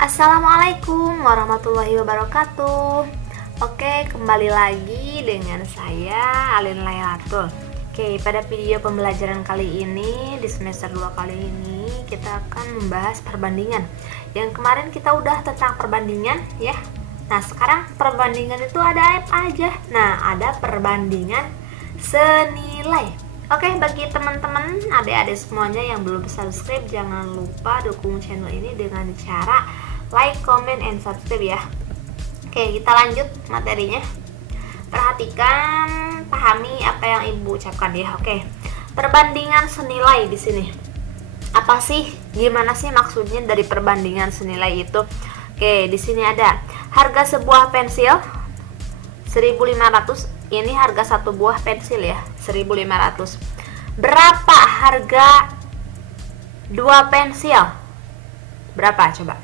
Assalamualaikum warahmatullahi wabarakatuh. Oke, kembali lagi dengan saya Alin Laylatul. Oke, pada video pembelajaran kali ini di semester 2 kali ini kita akan membahas perbandingan. Yang kemarin kita udah tentang perbandingan ya. Nah, sekarang perbandingan itu ada apa aja? Nah, ada perbandingan senilai. Oke, bagi teman-teman adik-adik semuanya yang belum subscribe, jangan lupa dukung channel ini dengan cara like, comment, and subscribe ya. Oke, kita lanjut materinya. Perhatikan, pahami apa yang ibu ucapkan ya. Oke, perbandingan senilai di sini. Apa sih? Gimana sih maksudnya dari perbandingan senilai itu? Oke, di sini ada harga sebuah pensil 1.500. Ini harga satu buah pensil ya, 1.500. Berapa harga dua pensil? Berapa coba?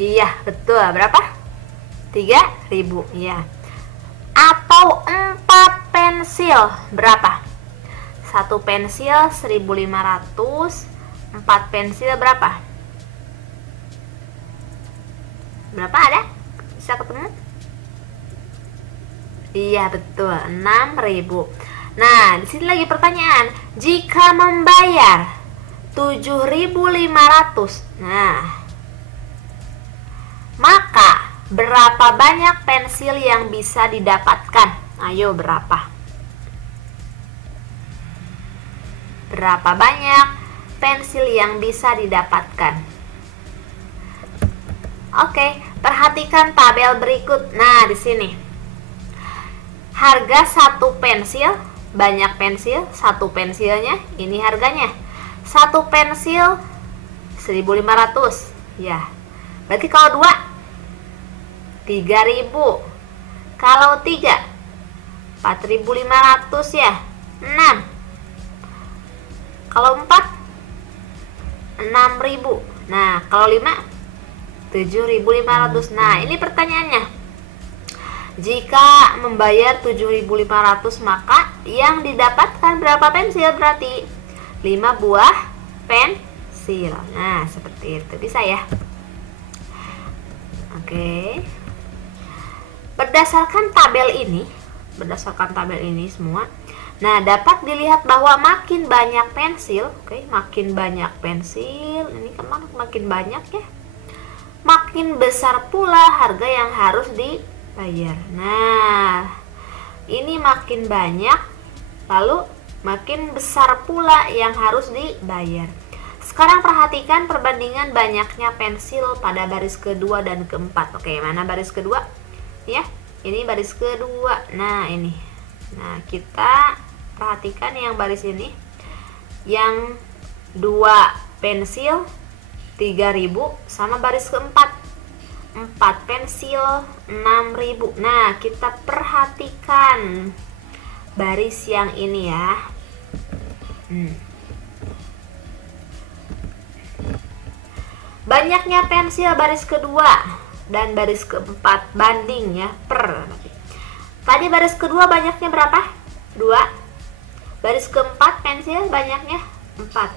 Iya, betul. Berapa? 3.000. Iya. Atau 4 pensil berapa? Satu pensil 1.500. 4 pensil berapa? Berapa ada? Bisa ketemu? Iya, betul. 6.000. Nah, di sini lagi pertanyaan. Jika membayar 7.500. Nah, maka berapa banyak pensil yang bisa didapatkan? Ayo, berapa? Berapa banyak pensil yang bisa didapatkan? Oke, perhatikan tabel berikut. Nah, di sini harga satu pensil, banyak pensil, satu pensilnya, ini harganya. Satu pensil 1.500. Ya. Berarti kalau 2 3.000. Kalau 3 4.500 ya. 6. Kalau 4 6.000. Nah, kalau 5 7.500. Nah, ini pertanyaannya. Jika membayar 7.500, maka yang didapatkan berapa pensil? Berarti 5 buah pensil. Nah, seperti itu. Bisa ya? Oke. Berdasarkan tabel ini semua. Nah, dapat dilihat bahwa makin banyak pensil, makin banyak pensil, ini kan makin banyak ya. Makin besar pula harga yang harus dibayar. Nah, ini makin banyak, lalu makin besar pula yang harus dibayar. Sekarang perhatikan perbandingan banyaknya pensil pada baris kedua dan keempat. Oke, mana baris kedua? Ya, ini baris kedua. Nah, ini. Nah, kita perhatikan yang baris ini. Yang 2 pensil 3.000 sama baris keempat 4 pensil 6.000. Nah, kita perhatikan baris yang ini ya. Banyaknya pensil baris kedua dan baris keempat banding ya per. Tadi baris kedua banyaknya berapa? 2. Baris keempat pensil banyaknya 4.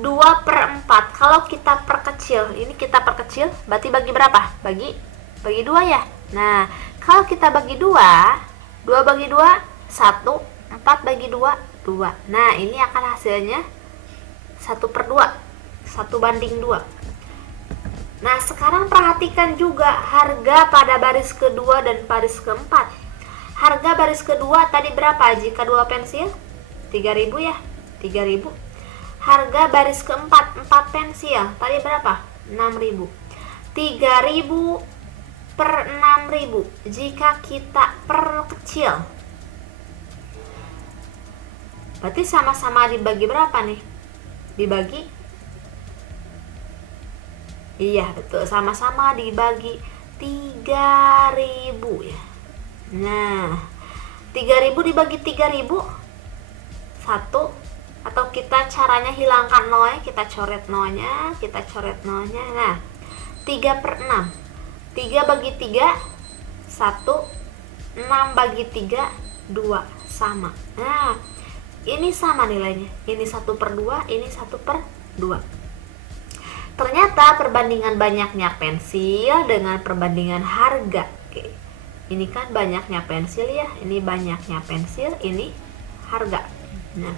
2/4. Kalau kita perkecil, ini kita perkecil, berarti bagi berapa? Bagi 2 ya. Nah, kalau kita bagi 2, 2 bagi 2 1, 4 bagi 2 2. Nah, ini akan hasilnya 1/2, 1/2. Nah, sekarang perhatikan juga harga pada baris kedua dan baris keempat. Harga baris kedua tadi berapa jika 2 pensil? 3.000 ya. 3.000. Harga baris keempat 4 pensil tadi berapa? 6.000. 3.000 per 6.000. Jika kita perkecil, berarti sama-sama dibagi berapa nih? Dibagi? Iya, betul. Sama-sama dibagi 3.000 ya. Nah, 3.000 dibagi 3.000 1. Atau kita caranya hilangkan nol, kita coret nolnya, Nah, 3/6. 3 bagi 3 1, 6 bagi 3 2, sama. Nah, ini sama nilainya. Ini 1/2, ini 1/2. Ternyata perbandingan banyaknya pensil dengan perbandingan harga. Oke. Ini kan banyaknya pensil ya, ini banyaknya pensil, ini harga. Nah,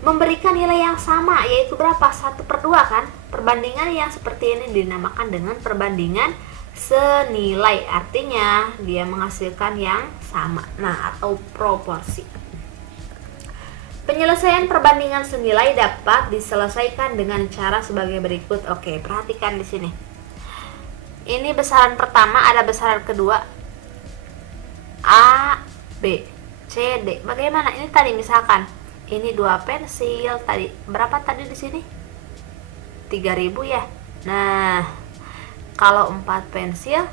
memberikan nilai yang sama, yaitu berapa? 1/2 kan? Perbandingan yang seperti ini dinamakan dengan perbandingan senilai. Artinya dia menghasilkan yang sama. Nah, atau proporsi. Penyelesaian perbandingan senilai dapat diselesaikan dengan cara sebagai berikut. Oke, perhatikan di sini. Ini besaran pertama, ada besaran kedua. A, B, C, D. Bagaimana? Ini tadi misalkan ini 2 pensil, tadi berapa tadi di sini? 3.000 ya. Nah, kalau 4 pensil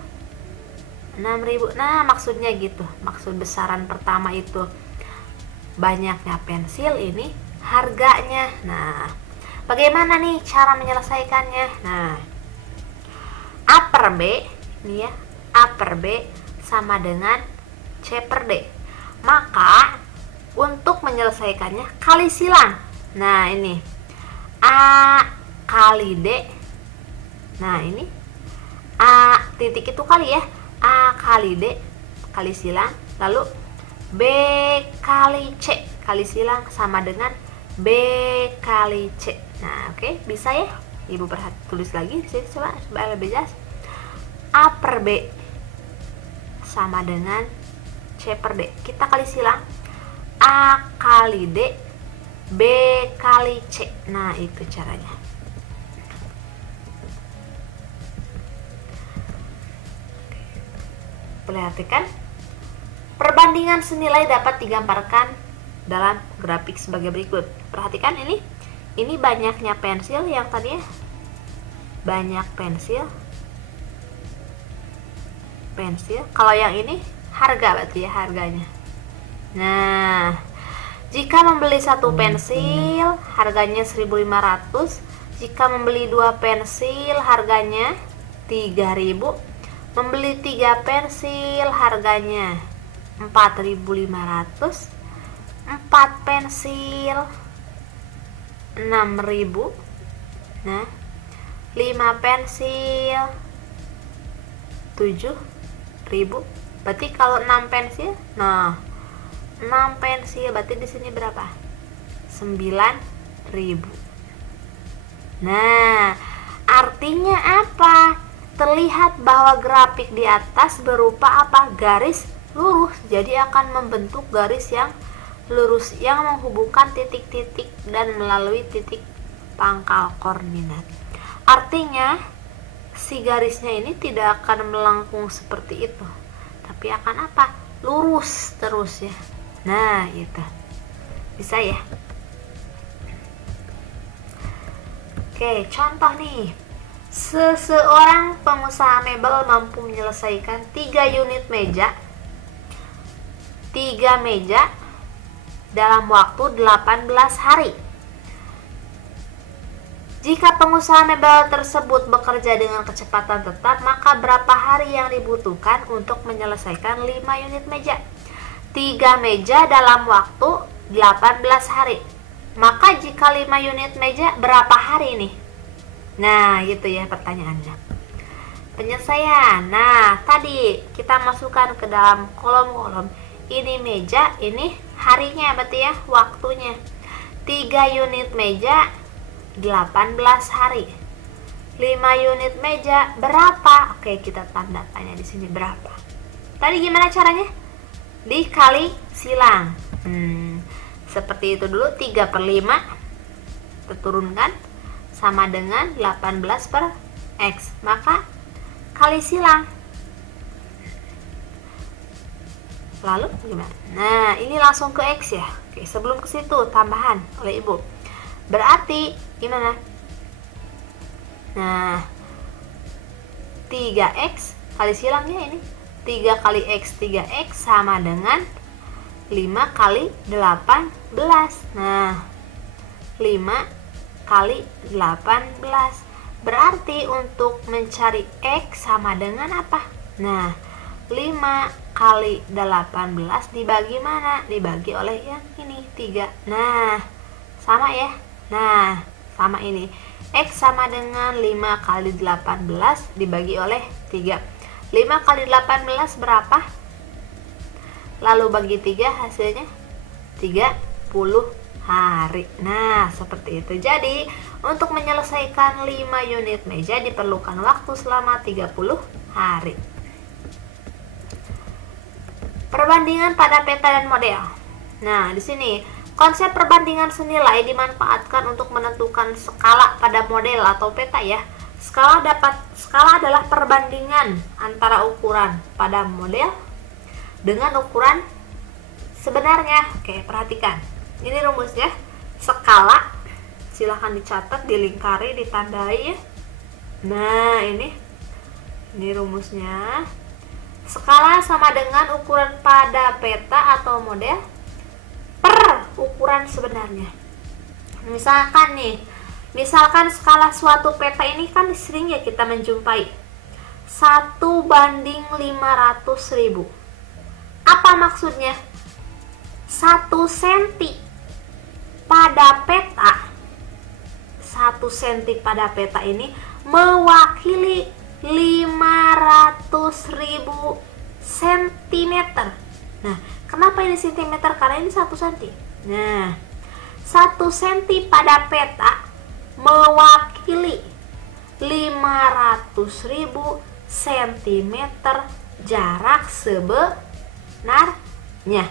6.000. Nah, maksudnya gitu. Maksud besaran pertama itu banyaknya pensil, ini harganya. Nah, bagaimana nih cara menyelesaikannya? Nah, A per B, ini ya, A per B sama dengan C per D. Maka untuk menyelesaikannya kali silang. Nah, ini A kali D. Nah, ini A titik itu kali ya, A kali D kali silang, lalu B kali C kali silang sama dengan B kali C. Nah, oke, bisa ya. Ibu tulis lagi di sini coba supaya lebih jelas. A per B sama dengan C per D. Kita kali silang. A kali D, B kali C. Nah, itu caranya. Perhatikan. Perbandingan senilai dapat digambarkan dalam grafik sebagai berikut. Perhatikan ini banyaknya pensil yang tadi ya. Banyak pensil. Kalau yang ini harga berarti ya, harganya. Nah, jika membeli 1 pensil harganya 1.500, jika membeli 2 pensil harganya 3.000, membeli 3 pensil harganya 4.500, 4 pensil 6.000. Nah, 5 pensil 7.000. Berarti kalau 6 pensil, nah 6 pensil berarti di sini berapa? 9.000. Nah, artinya apa? Terlihat bahwa grafik di atas berupa apa? Garis lurus. Jadi akan membentuk garis yang lurus yang menghubungkan titik-titik dan melalui titik pangkal koordinat. Artinya si garisnya ini tidak akan melengkung seperti itu, tapi akan apa? Lurus terus ya. Nah, itu bisa ya. Oke, contoh nih. Seseorang pengusaha mebel mampu menyelesaikan 3 unit meja dalam waktu 18 hari. Jika pengusaha mebel tersebut bekerja dengan kecepatan tetap, maka berapa hari yang dibutuhkan untuk menyelesaikan 5 unit meja? 3 meja dalam waktu 18 hari. Maka jika 5 unit meja berapa hari nih? Nah, gitu ya pertanyaannya. Penyelesaian. Nah, tadi kita masukkan ke dalam kolom-kolom. Ini meja, ini harinya berarti ya, waktunya. 3 unit meja 18 hari. 5 unit meja berapa? Oke, kita tanda tanya di sini berapa. Tadi gimana caranya? Dikali silang. Seperti itu dulu, 3 per 5 terturunkan sama dengan 18 per X. Maka kali silang. Lalu gimana? Nah, ini langsung ke X ya. Oke, sebelum ke situ tambahan oleh ibu. Berarti gimana? Nah, 3X kali silangnya ini 3 kali X 3X sama dengan 5 kali 18. Nah, 5 kali 18. Berarti untuk mencari X sama dengan apa? Nah, 5 kali 18 dibagi mana? Dibagi oleh yang ini 3. Nah, sama ya. Nah, sama ini. X sama dengan 5 kali 18 dibagi oleh 3. 5 kali 18 berapa? Lalu bagi 3 hasilnya 30 hari. Nah, seperti itu. Jadi, untuk menyelesaikan 5 unit meja diperlukan waktu selama 30 hari. Perbandingan pada peta dan model. Nah, di sini konsep perbandingan senilai dimanfaatkan untuk menentukan skala pada model atau peta ya. Skala adalah perbandingan antara ukuran pada model dengan ukuran sebenarnya. Oke, perhatikan. Ini rumusnya. Skala silahkan dicatat, dilingkari, ditandai ya. Nah, ini rumusnya. Skala sama dengan ukuran pada peta atau model per ukuran sebenarnya. Misalkan skala suatu peta ini kan sering ya kita menjumpai 1:500.000. Apa maksudnya? 1 cm pada peta, 1 cm pada peta ini mewakili 500.000 cm. Nah, kenapa ini cm? Karena ini 1 cm. Nah, 1 cm pada peta mewakili 500.000 cm jarak sebenarnya.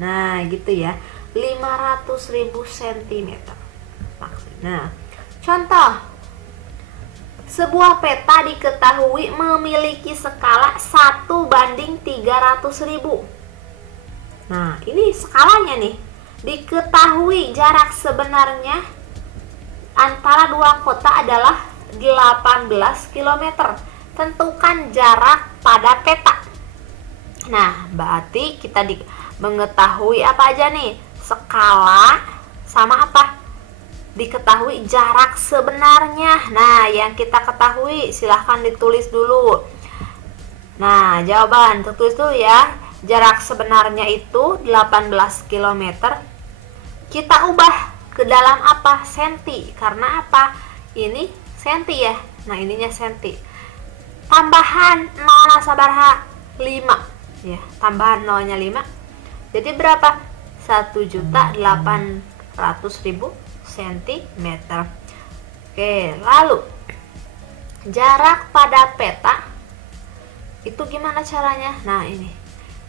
Nah, gitu ya. 500.000 cm. Nah, contoh. Sebuah peta diketahui memiliki skala 1:300.000. Nah, ini skalanya nih. Diketahui jarak sebenarnya antara dua kota adalah 18 km. Tentukan jarak pada peta. Nah, berarti kita mengetahui apa aja nih? Skala sama apa? Diketahui jarak sebenarnya. Nah, yang kita ketahui silahkan ditulis dulu. Nah, jawaban tertulis dulu ya. Jarak sebenarnya itu 18 km. Kita ubah ke dalam apa? Senti. Karena apa? Ini senti ya. Nah, ininya senti. Tambahan 0 sabaraha? 5. Ya, tambahan 0-nya 5. Jadi berapa? 1.800.000 cm. Oke, lalu jarak pada peta itu gimana caranya? Nah, ini.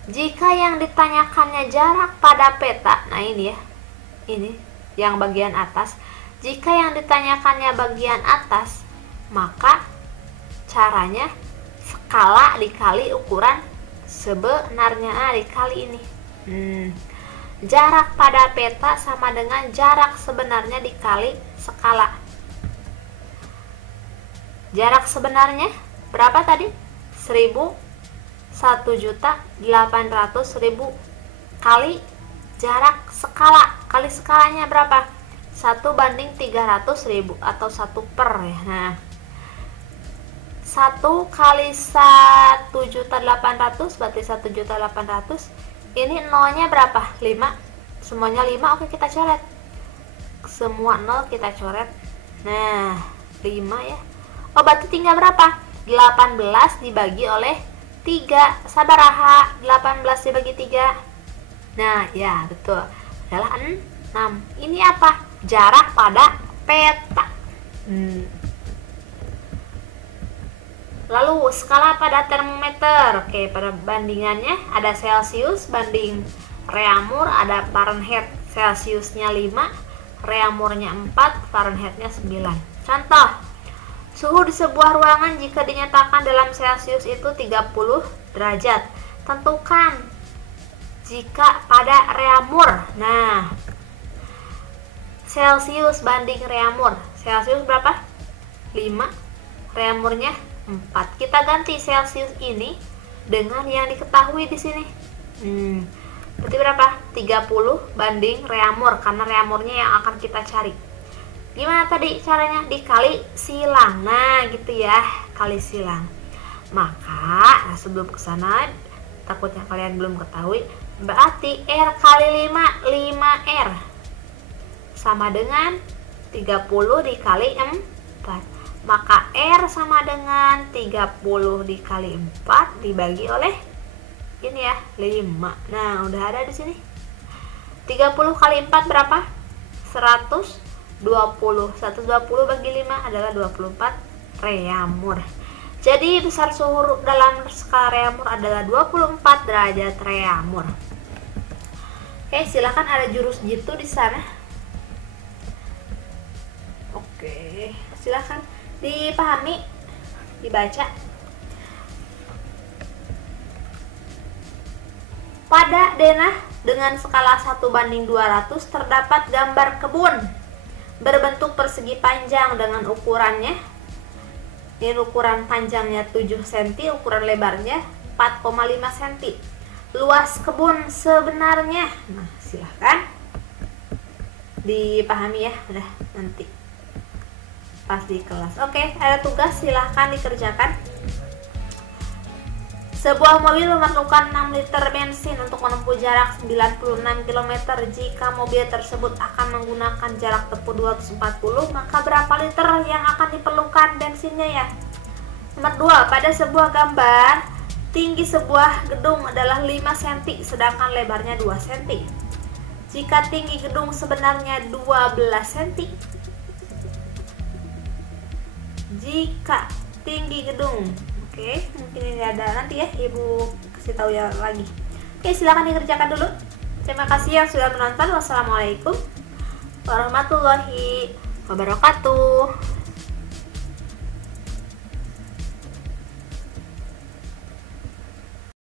Jika yang ditanyakannya jarak pada peta, nah ini ya. Ini yang bagian atas. Jika yang ditanyakannya bagian atas, maka caranya skala dikali ukuran sebenarnya dikali ini. Jarak pada peta sama dengan jarak sebenarnya dikali skala. Jarak sebenarnya berapa tadi? 1.800.000 kali jarak skala. Kali skalanya berapa? 1:300.000 atau 1 per ya. Nah, 1 kali 1.800 berarti 1.800. Ini nolnya berapa? 5. Semuanya 5. Oke, kita coret. Semua 0 kita coret. Nah, 5 ya. Oh, berarti tinggal berapa? 18 dibagi oleh 3. Sabaraha 18 dibagi 3. Nah, ya, betul. Adalah 6. Ini apa? Jarak pada peta. Lalu skala pada termometer. Oke, pada bandingannya ada Celcius banding Reaumur, ada Fahrenheit. Celciusnya 5, Reaumurnya 4, Fahrenheitnya 9. Contoh, suhu di sebuah ruangan jika dinyatakan dalam Celcius itu 30 derajat. Tentukan jika pada Reaumur. Nah, Celcius banding Reaumur. Celcius berapa? 5, Reaumurnya 4. Kita ganti Celcius ini dengan yang diketahui di sini. Berarti berapa? 30 banding Reaumur, karena Reaumurnya yang akan kita cari. Gimana tadi caranya? Dikali silang. Nah, gitu ya, kali silang. Maka, sebelum ke sana takutnya kalian belum ketahui, berarti R kali 5, 5R sama dengan 30 dikali Maka R sama dengan 30 dikali 4 dibagi oleh ini ya, 5. Nah, udah ada di sini. 30 kali 4 berapa? 120. 120 bagi 5 adalah 24 reamur. Jadi besar suhu dalam skala reamur adalah 24 derajat reamur. Oke, silakan, ada jurus jitu di sana. Oke, silakan dipahami, dibaca. Pada denah dengan skala 1:200 terdapat gambar kebun berbentuk persegi panjang dengan ukurannya. Ini ukuran panjangnya 7 cm, ukuran lebarnya 4,5 cm. Luas kebun sebenarnya. Nah, silahkan dipahami ya, udah nanti pas di kelas. Oke, ada tugas, silahkan dikerjakan. Sebuah mobil memerlukan 6 liter bensin untuk menempuh jarak 96 km. Jika mobil tersebut akan menggunakan jarak tempuh 240, maka berapa liter yang akan diperlukan bensinnya ya? Nomor 2, pada sebuah gambar, tinggi sebuah gedung adalah 5 cm, sedangkan lebarnya 2 cm. Jika tinggi gedung sebenarnya 12 cm, jika tinggi gedung, oke, mungkin ini ada nanti ya, ibu kasih tahu ya lagi. Oke, silakan dikerjakan dulu. Terima kasih yang sudah menonton. Wassalamualaikum warahmatullahi wabarakatuh.